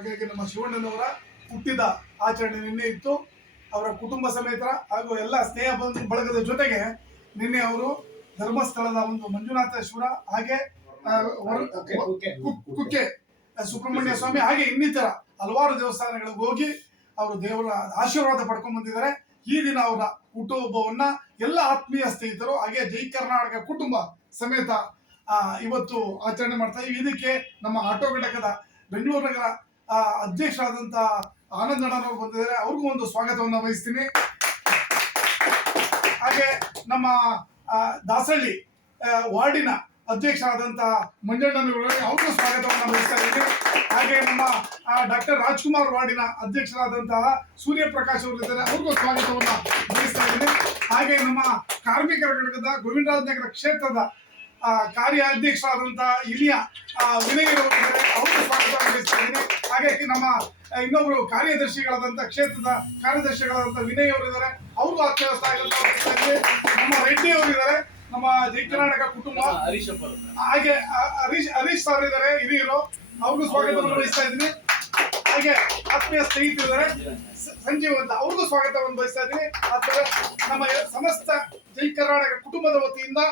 ಹಾಗಾಗಿ ನಮ್ಮ ಶಿವಣ್ಣನವರ ಹುಟ್ಟಿದ ಆಚರಣೆ ನಿನ್ನೆ ಇತ್ತು. ಅವರ ಕುಟುಂಬ ಸಮೇತ ಹಾಗೂ ಎಲ್ಲ ಸ್ನೇಹ ಬಳಗದ ಜೊತೆಗೆ ನಿನ್ನೆ ಅವರು ಧರ್ಮಸ್ಥಳದ ಒಂದು ಮಂಜುನಾಥೇಶ್ವರ ಹಾಗೆ ಕುಕ್ಕೆ ಸುಬ್ರಹ್ಮಣ್ಯ ಸ್ವಾಮಿ ಹಾಗೆ ಇನ್ನಿತರ ಹಲವಾರು ದೇವಸ್ಥಾನಗಳಿಗೆ ಹೋಗಿ ಅವರು ದೇವರ ಆಶೀರ್ವಾದ ಪಡ್ಕೊಂಡ್ ಬಂದಿದ್ದಾರೆ. ಈ ದಿನ ಅವರ ಹುಟ್ಟುಹಬ್ಬವನ್ನ ಎಲ್ಲ ಆತ್ಮೀಯ ಸ್ನೇಹಿತರು ಹಾಗೆ ಜೈ ಕರ್ನಾಟಕ ಕುಟುಂಬ ಸಮೇತ ಇವತ್ತು ಆಚರಣೆ ಮಾಡ್ತಾ ಇದ್ದೀವಿ. ಇದಕ್ಕೆ ನಮ್ಮ ಆಟೋ ಘಟಕದ ಬೆಂಗಳೂರು ನಗರ ಅಧ್ಯಕ್ಷರಾದಂತ ಆನಂದ್ ಅಣ್ಣನವರು ಬಂದಿದ್ದಾರೆ. ಅವ್ರಿಗೂ ಒಂದು ಸ್ವಾಗತವನ್ನ ವಹಿಸ್ತೀನಿ. ಹಾಗೆ ನಮ್ಮ ದಾಸಹಳ್ಳಿ ವಾರ್ಡಿನ ಅಧ್ಯಕ್ಷರಾದಂತಹ ಮಂಜಣ್ಣನವರು ಅವ್ರಿಗೂ ಸ್ವಾಗತವನ್ನ ವಹಿಸ್ತಾ ಇದ್ದೀನಿ. ಹಾಗೆ ನಮ್ಮ ಡಾಕ್ಟರ್ ರಾಜ್ಕುಮಾರ್ ವಾರ್ಡಿನ ಅಧ್ಯಕ್ಷರಾದಂತಹ ಸೂರ್ಯಪ್ರಕಾಶ್ ಅವರು ಇದ್ದಾರೆ, ಅವ್ರಿಗೂ ಸ್ವಾಗತವನ್ನ ವಹಿಸ್ತಾ ಇದ್ದೀನಿ. ಹಾಗೆ ನಮ್ಮ ಕಾರ್ಮಿಕರ ಘಟಕದ ಗೋವಿಂದರಾಜನಗರ ಕ್ಷೇತ್ರದ ಕಾರ್ಯಾಧ್ಯಕ್ಷರಾದಂತಹ ಇಲಿಯ ವಿನಯ್ ಅವರು ಇದ್ದಾರೆ, ಅವ್ರಿಗೂ ಸ್ವಾಗತವನ್ನು ವಹಿಸ್ತಾ ಇದ್ದೀನಿ. ಹಾಗೆ ನಮ್ಮ ಇನ್ನೊಬ್ರು ಕಾರ್ಯದರ್ಶಿಗಳಾದಂತಹ ಕ್ಷೇತ್ರದ ಕಾರ್ಯದರ್ಶಿಗಳಾದಂತ ವಿನಯ್ ಅವರು ಇದ್ದಾರೆ, ಅವ್ರಿಗೂ ಸ್ವಾಗತ. ನಮ್ಮ ರೆಡ್ಡಿ ಅವರು ಇದ್ದಾರೆ, ನಮ್ಮ ಜೈ ಕರ್ನಾಟಕ ಕುಟುಂಬ ಹಾಗೆ ಹರೀಶ್ ಸರ್ ಇದ್ದಾರೆ ಹಿರಿಯರು, ಅವ್ರಿಗೂ ಸ್ವಾಗತವನ್ನು ವಹಿಸ್ತಾ ಇದ್ದೀನಿ. ಹಾಗೆ ಆತ್ಮೀಯ ಸ್ನೇಹಿತರಿದ್ದಾರೆ ಸಂಜೀವ್ ಅಂತ, ಅವ್ರಿಗೂ ಸ್ವಾಗತವನ್ನು ವಹಿಸ್ತಾ ಇದ್ದೀನಿ. ನಮ್ಮ ಸಮಸ್ತ ಜೈ ಕರ್ನಾಟಕ ಕುಟುಂಬದ ವತಿಯಿಂದ